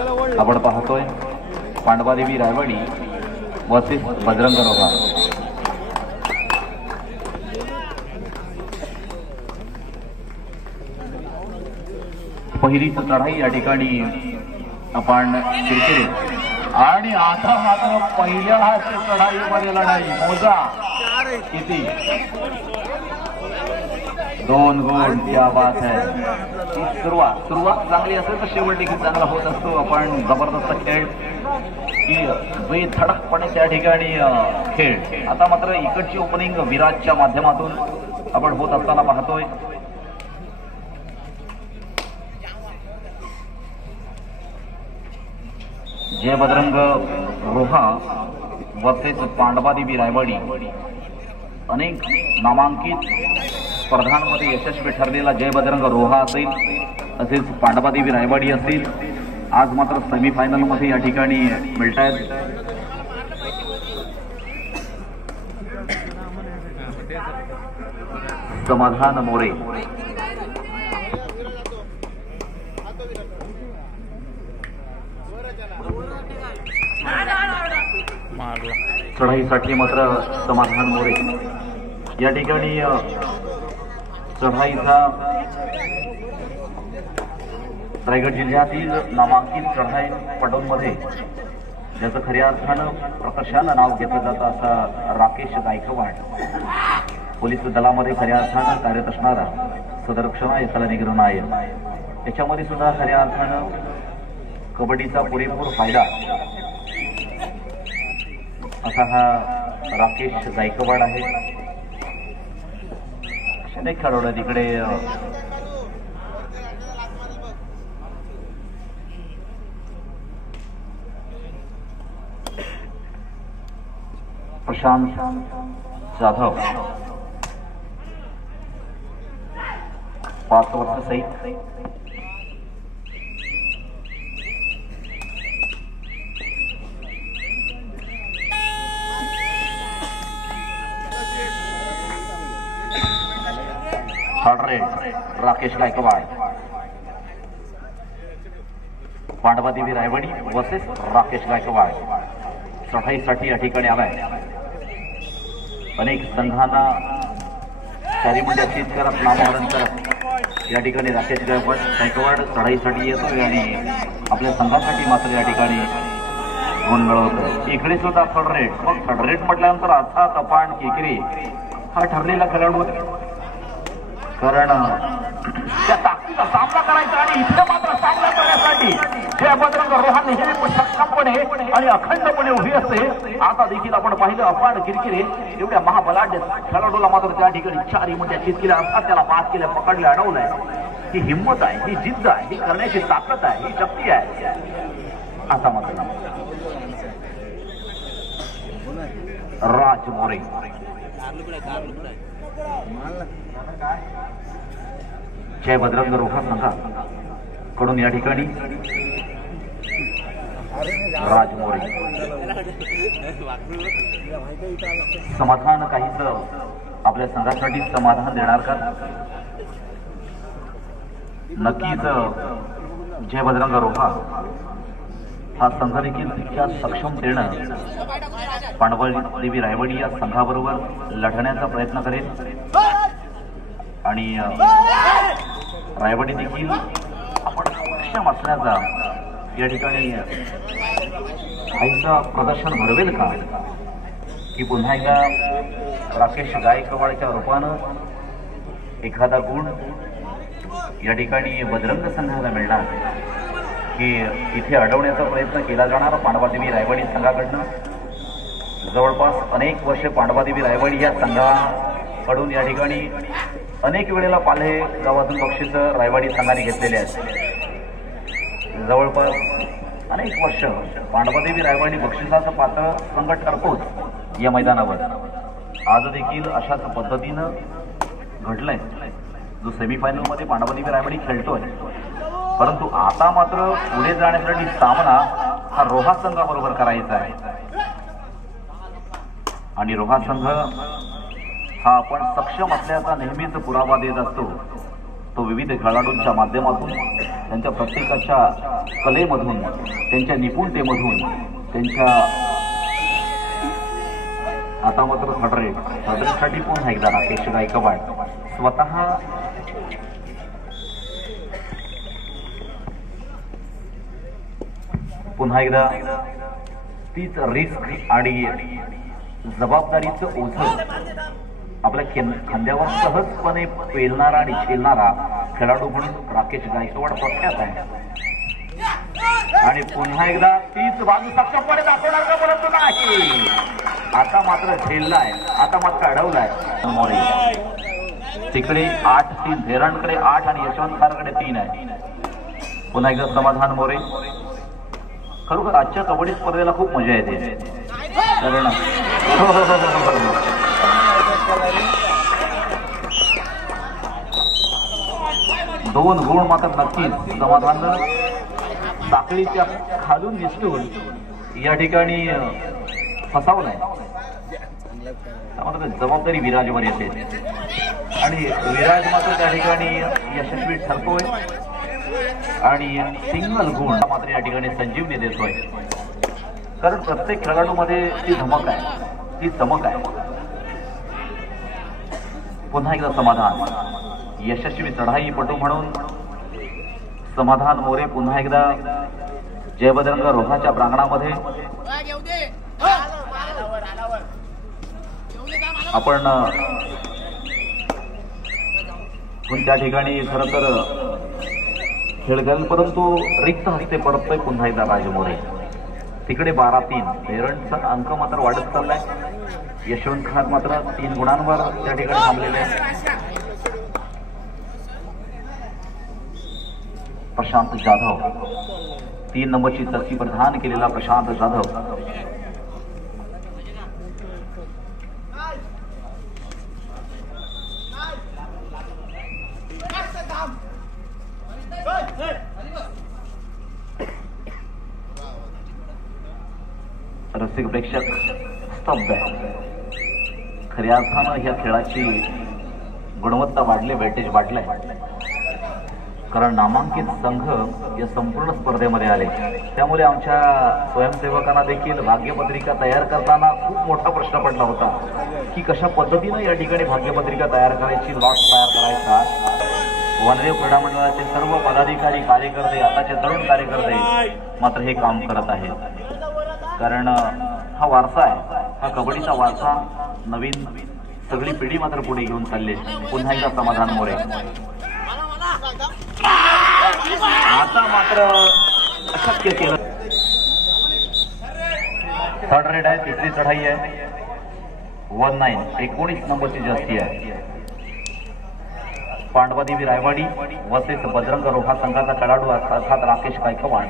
आपण पाहतोय पांडवादेवी रायवाडी वर्सेस बजरंग रोहा। पहिलीच चढाई या ठिकाणी आपण केली आणि आता मात्र पहिल्या चढाईमध्ये लढाई मोजा किती 2 गुण, क्या बात है। सुरुवात चांगली असेल तर शेवट देखील चांगला होत असतो। आपण जबरदस्त खेळ की बेधडकपणे त्या ठिकाणी खेळ। आता मात्र इकडची ओपनिंग विराजच्या माध्यमातून आपण होत असताना पाहतोय। जय बजरंग रोहा वर्सेस पांडवादेवी रायवाडी। अनेक नामांकित स्पर्धांमध्ये यशस्वी ठरलेला जय बजरंग रोहा असेल तसेच पांडवादेवी रायवाडी असेल, आज मात्र सेमीफायनल मध्ये या ठिकाणी मिळतायत। समाधान मोरे चढाईसाठी मात्र समाधान मोरे या ठिकाणी चढाईचा रायगड जिल्ह्यातील नामांकित चढाईपटूंमध्ये ज्याचं खऱ्या अर्थानं प्रकर्षानं नाव घेतलं जातं असा राकेश गायकवाड, पोलीस दलामध्ये खऱ्या अर्थानं कार्यरत असणारा सदरक्षणा याला निग्रह नायक, याच्यामध्ये सुद्धा खऱ्या अर्थानं कबड्डीचा पुरेपूर फायदा असा हा राकेश गायकवाड आहे। अनेक खेळाडू तिकडे प्रशांत जाधव 5 वर्ष सहित राकेश गायकवाड पांडवादेवी रायवाडी वर्सेस राकेश गायकवाड चढाईसाठी या ठिकाणी आलाय। अनेक संघांना चारी मंडळाची करत नामोहरण करत या ठिकाणी राकेश गायकवाड चढाईसाठी येतोय आणि आपल्या संघासाठी मात्र या ठिकाणी गुण मिळवतोय। इकडे सुद्धा थर्ड रेट, मग थर्ड रेट म्हटल्यानंतर अर्थात अपान केकरी हा ठरलेला खेळाडू, कारण त्या ताकदीचा सामना करायचा आणि इथं मात्र सामना करण्यासाठी जय बजरंग रोहा नेहमी सक्षमपणे आणि अखंडपणे उभी असते। आता देखील आपण पाहिलं अफाट किरकिरे एवढ्या महाबलाढ्य खेळाडूला मात्र त्या ठिकाणी चारी म्हणजे चितकिल्या अर्थात त्याला पास केल्या, पकडले, अडवलंय। ही हिंमत आहे, ही जिद्द आहे, ही करण्याची ताकद आहे, ही शक्ती आहे। आता मात्र राज मोरे जय बजरंग रोहा संघा कडून या ठिकाणी राज मोरे समाधान काहीच आपल्या संघासाठी समाधान देणार का? नक्कीच जय बजरंग रोहा हा संघ देखील तितक्या सक्षमतेनं पांडवादेवी रायवाडी या संघाबरोबर लढण्याचा प्रयत्न करेल आणि रायवाडी देखील आपण सक्षम असण्याचा या ठिकाणी काहीचं प्रदर्शन घडवेल का, की पुन्हा एकदा राकेश गायकवाडच्या रूपानं एखादा गुण या ठिकाणी बजरंग संघाला मिळणार, की इथे अडवण्याचा प्रयत्न केला जाणार पांडवादेवी रायवाडी संघाकडनं। जवळपास अनेक वर्षे पांडवादेवी रायवाडी या संघाकडून या ठिकाणी अनेक वेळेला पाल्हे गावातून बक्षीस रायवाडी संघाने घेतलेले आहेत। जवळपास अनेक वर्ष पांडवादेवी रायवाडी बक्षिसाचं पात्र संघ ठरतोच या मैदानावर। आज देखील अशाच पद्धतीनं घडलंय, जो सेमीफायनल मध्ये पांडवादेवी रायवाडी खेळतोय। परंतु आता मात्र पुढे जाण्यासाठी सामना हा रोहा संघाबरोबर करायचा आहे आणि रोहा संघ हा आपण सक्षम असल्याचा नेहमीच पुरावा देत असतो। तो विविध खेळाडूंच्या माध्यमातून, त्यांच्या प्रत्येकाच्या कलेमधून, त्यांच्या निपुणतेमधून, त्यांच्या आता मात्र थर्ड रेटसाठी पुन्हा एकदा राकेश गायकवाड स्वतः पुन्हा एकदा तीच रिस्क आणि जबाबदारीचं ओझं आपल्या खांद्यावर सहजपणे पेलणारा आणि झेलणारा खेळाडू म्हणून राकेश गायकवाड प्रख्यात आहे. आणि पुन्हा एकदा तीच बाजू सक्षमपणे दाखवणार का, परंतु नाही. आता मात्र झेललाय, आता मात्र अडवलाय मोरे. तिकडे 8-3 धेरणकडे 8 आणि यशवंत खारकडे 3 आहे. पुन्हा एकदा समाधान मोरे. खरोखर आजच्या कबड्डी स्पर्धेला खूप मजा येते, कारण दोन गुण मात्र नक्कीच समाधान साखळीच्या खालून निसटून या ठिकाणी फसावलाय. त्यामुळे जबाबदारी विराजवर येते आणि विराज मात्र त्या ठिकाणी यशस्वी ठरतोय आणि सिंगल गुण मात्र या ठिकाणी संजीवनी देतोय. कारण प्रत्येक खेळाडूमध्ये ती धमक आहे, ती चमक आहे. पुन्हा एकदा समाधान यशस्वी चढाईपटू म्हणून समाधान मोरे पुन्हा एकदा जयबजरंग रोहाच्या प्रांगणामध्ये. आपण त्या ठिकाणी खरं तर खेळ घाल, परंतु रिक्त हस्ते परततोय पुन्हा एकदा राजमोरे. तिकडे 12-3 धेरणचा अंक मात्र वाढत चाललाय. यशवंत खान मात्र 3 गुणांवर त्या ठिकाणी थांबलेले आहे. प्रशांत जाधव 3 नंबरची चर्ची प्रदान केलेला प्रशांत जाधव रसिक प्रेक्षक स्तब्ध आहे. खऱ्या अर्थानं ह्या खेळाची गुणवत्ता वाढली, वेटेज वाढलंय. कारण नामांकित संघ या संपूर्ण स्पर्धेमध्ये आले. त्यामुळे आमच्या स्वयंसेवकांना देखील भाग्यपत्रिका तयार करताना खूप मोठा प्रश्न पडला होता की कशा पद्धतीनं या ठिकाणी भाग्यपत्रिका तयार करायची, लॉट तयार करायचा. वनदेव क्रीडा मंडळाचे सर्व पदाधिकारी, कार्यकर्ते, आताचे तरुण कार्यकर्ते मात्र हे काम करत आहेत. कारण हा वारसा आहे, हा कबड्डीचा वारसा नवीन सगळी पिढी मात्र पुढे घेऊन चालले. पुन्हा एकदा समाधान मोरे. आता मात्र अशक्य केलं. थर्ड रेड आहे, तिसरी चढाई आहे. 19 19 नंबरची जास्ती आहे. पांडवादेवी रायवाडी वसेस बजरंग रोहा संघाचा खेळाडू अर्थात राकेश गायकवाड.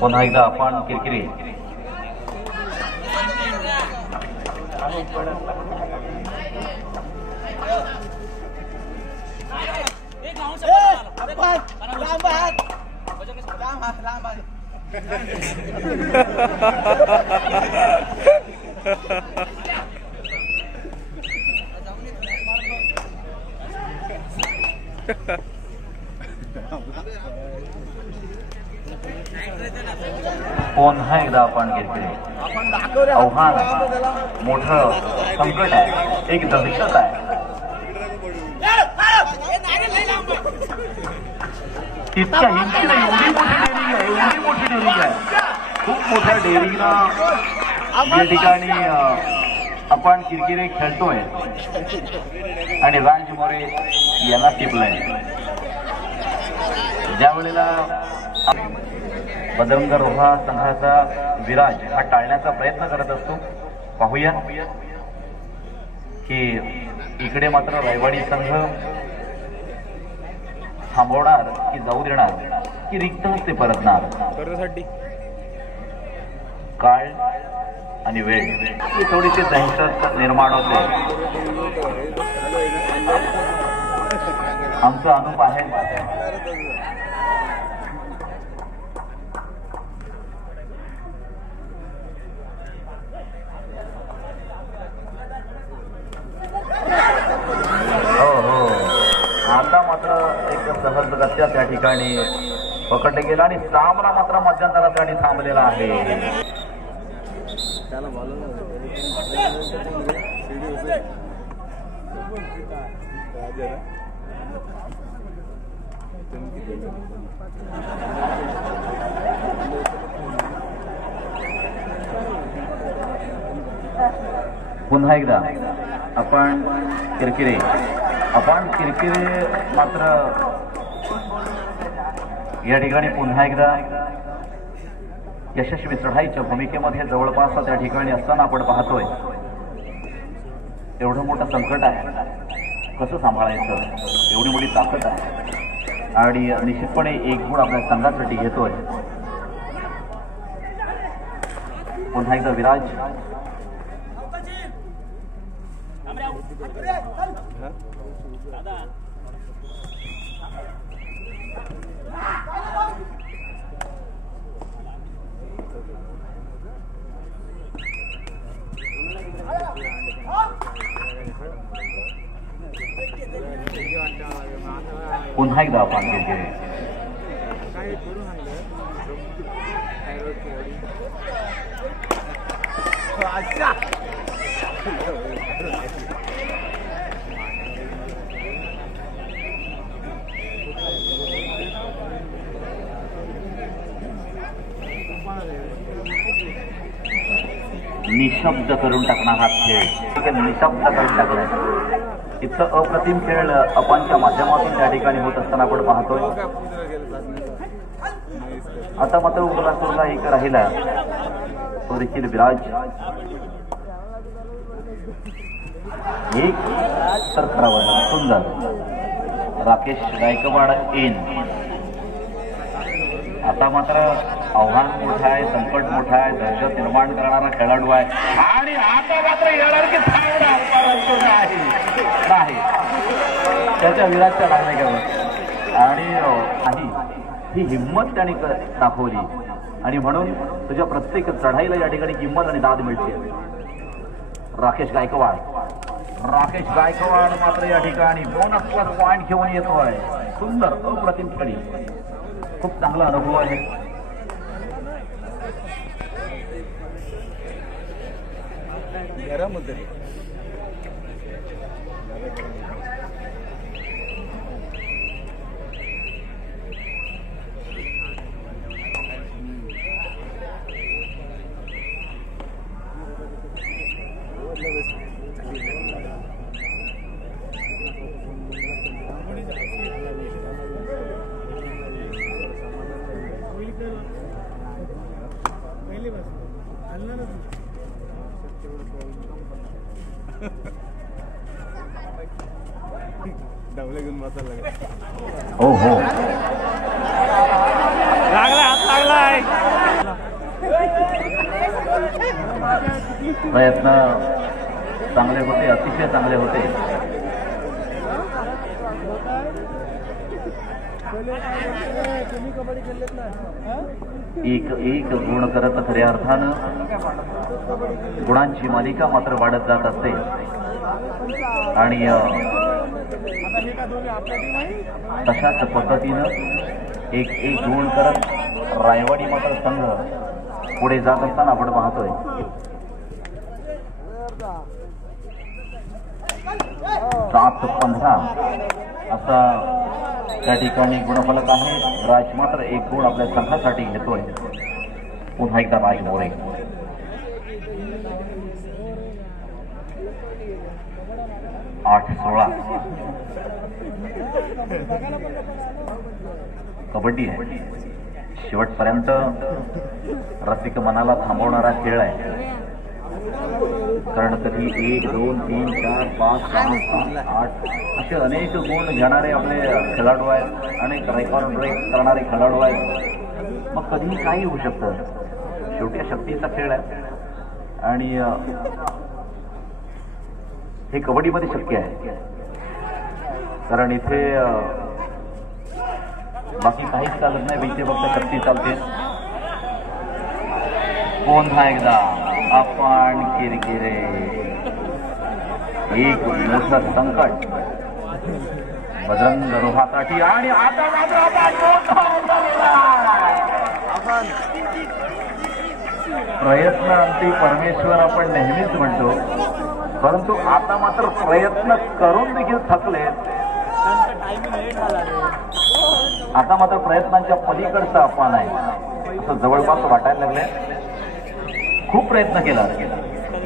पुन्हा एकदा आपण किरकिरी. पुन्हा एकदा आपण किरकिरी. आव्हान आहे, मोठं संकट आहे, एक दहशत आहे. तितक्या हिंमतीने एवढी मोठी डेअरिंग आहे, एवढी मोठी डेअरिंग आहे. खूप मोठ्या डेअरिंगनं या ठिकाणी आपण किरकिरे खेळतोय आणि राज मोरे याला टिपलंय. ज्या वेळेला बजरंग रोहा संघाचा विराज हा टाळण्याचा प्रयत्न करत असतो, पाहूया की इकडे मात्र रायवाडी संघ थांबवणार की जाऊ देणार की रिक्त हस्ते परतणार. काळ आणि वेळ ही थोडीशी दहशत निर्माण होते. आमचा अनुभव आहे. आता मात्र एक सहजगत्या त्या ठिकाणी पकडले गेला आणि सामना मात्र मध्यंतरासाठी थांबलेला आहे. पुन्हा एकदा आपण किरकिरे मात्र या ठिकाणी पुन्हा एकदा यशस्वी चढाईच्या भूमिकेमध्ये जवळपास त्या ठिकाणी असताना आपण पाहतोय एवढं मोठं संकट आहे, कसं सांभाळायचं, एवढी मोठी ताकद आहे आणि निश्चितपणे एक गुण आपल्या संघासाठी घेतोय. पुन्हा एकदा विराज पुन्हा एकदा आपण गेले. निशब्द करून टाकणार हा खेळ, निशब्द करून टाकलाय. इतकं अप्रतिम खेळ अपांच्या माध्यमातून त्या ठिकाणी होत असताना आपण पाहतोय. आता मात्र उपलासूरला एक राहिला तो देखील विराज. एक तर सुंदर राकेश गायकवाड एन. आता मात्र आव्हान मोठं आहे, संकट मोठं आहे, दहशत निर्माण करणारा खेळाडू आहे आणि आता मात्र येणार की नाही त्याच्या विराजच्या लागण्यावर आणि ही हिंमत त्याने दाखवली आणि म्हणून तुझ्या प्रत्येक चढाईला या ठिकाणी किंमत आणि दाद मिळते. राकेश गायकवाड मात्र या ठिकाणी बोनस प्लस पॉइंट घेऊन येतोय. सुंदर अप्रतिम खेळी, खूप चांगला अनुभव आहे. हो हो लागलाय. प्रयत्न चांगले होते, अतिशय चांगले होते. एक गुण करत खऱ्या अर्थानं गुणांची मालिका मात्र वाढत जात असते आणि तशाच पद्धतीनं एक गुण करत रायवाडी मात्र संघ पुढे जात असताना आपण पाहतोय. 7-15 असा त्या ठिकाणी गुणफलक आहे. राज मात्र एक गुण आपल्या संघासाठी घेतोय. पुन्हा एकदा राज मोरे. आठ 16 कबड्डी आहे. शेवटपर्यंत रसिक मनाला थांबवणारा खेळ आहे. कारण कधी 1, 2, 3, 4, 5, 6, 7, 8 असे अनेक गुण घेणारे आपले खेळाडू आहेत. अनेक रेकॉर्ड ब्रेक करणारे खेळाडू आहेत. मग कधीही काही होऊ शकतं. शेवटी शक्तीचा खेळ आहे. आणि हे कबड्डीमध्ये शक्य आहे, कारण इथे बाकी काहीच चालत नाही, इथे फक्त शक्ती चालते. पुन्हा एकदा आपण किरकिरे, एक मोठं संकट बजरंग रोहासाठी. आणि आता प्रयत्न अंती परमेश्वर आपण नेहमीच म्हणतो, परंतु आता मात्र प्रयत्न करून देखील थकले. आता मात्र प्रयत्नांच्या पलीकडचं अपमान आहे असं जवळपास वाटायला लागले. खूप प्रयत्न केला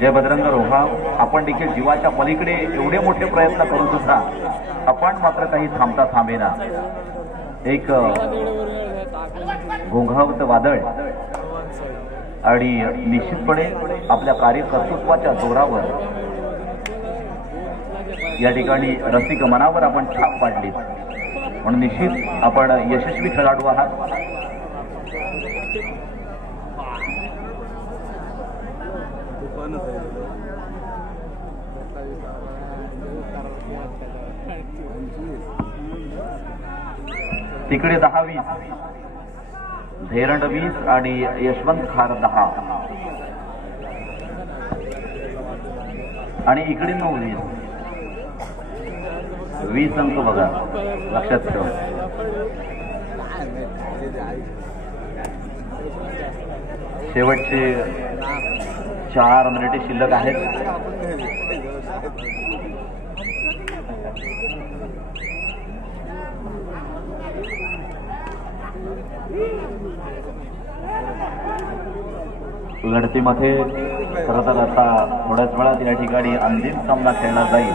जय बजरंग रोहा, आपण देखील जीवाच्या पलीकडे एवढे मोठे प्रयत्न करून सुद्धा आपण मात्र काही थांबता थांबेना. एक घोंघावत वादळ आणि निश्चितपणे आपल्या कार्यकर्तृत्वाच्या जोरावर या ठिकाणी रसिक मनावर आपण छाप पाडली, म्हणून निश्चित आपण यशस्वी खेळाडू आहात. तिकडे 10-20, धेरंड 20 आणि यशवंत खार 10, आणि इकडे 9-20. 20 अंक बघा, लक्षात ठेवा. शेवटचे 4 मिनिटे शिल्लक आहेत. लढतीमध्ये खरं तर आता थोड्याच वेळात या ठिकाणी अंतिम सामना खेळला जाईल.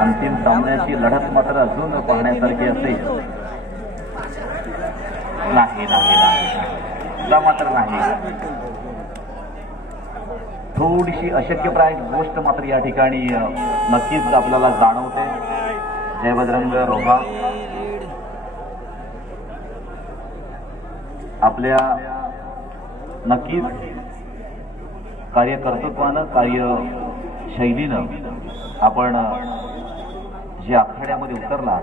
अंतिम सामन्याची लढत मात्र अजून पाहण्यासारखी असेल. नाही मात्र नाही, थोडीशी अशक्यप्राय गोष्ट मात्र या ठिकाणी नक्कीच आपल्याला जाणवते. जय बजरंग रोहा आपल्या नक्कीच कार्यकर्तृत्वानं, कार्यशैलीनं आपण जे आखाड्यामध्ये उतरला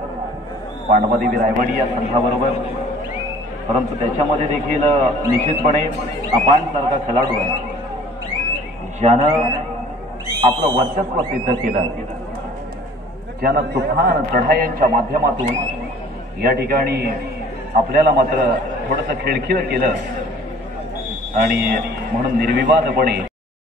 पांडवादेवी रायवाडी या संघाबरोबर, परंतु त्याच्यामध्ये देखील निश्चितपणे आपण सारखा खेळाडू आहे ज्यानं आपलं वर्चस्व सिद्ध केलं, ज्यानं तुफान चढायांच्या माध्यमातून या ठिकाणी आपल्याला मात्र थोडंसं खिळखिळ केलं, आणि म्हणून निर्विवादपणे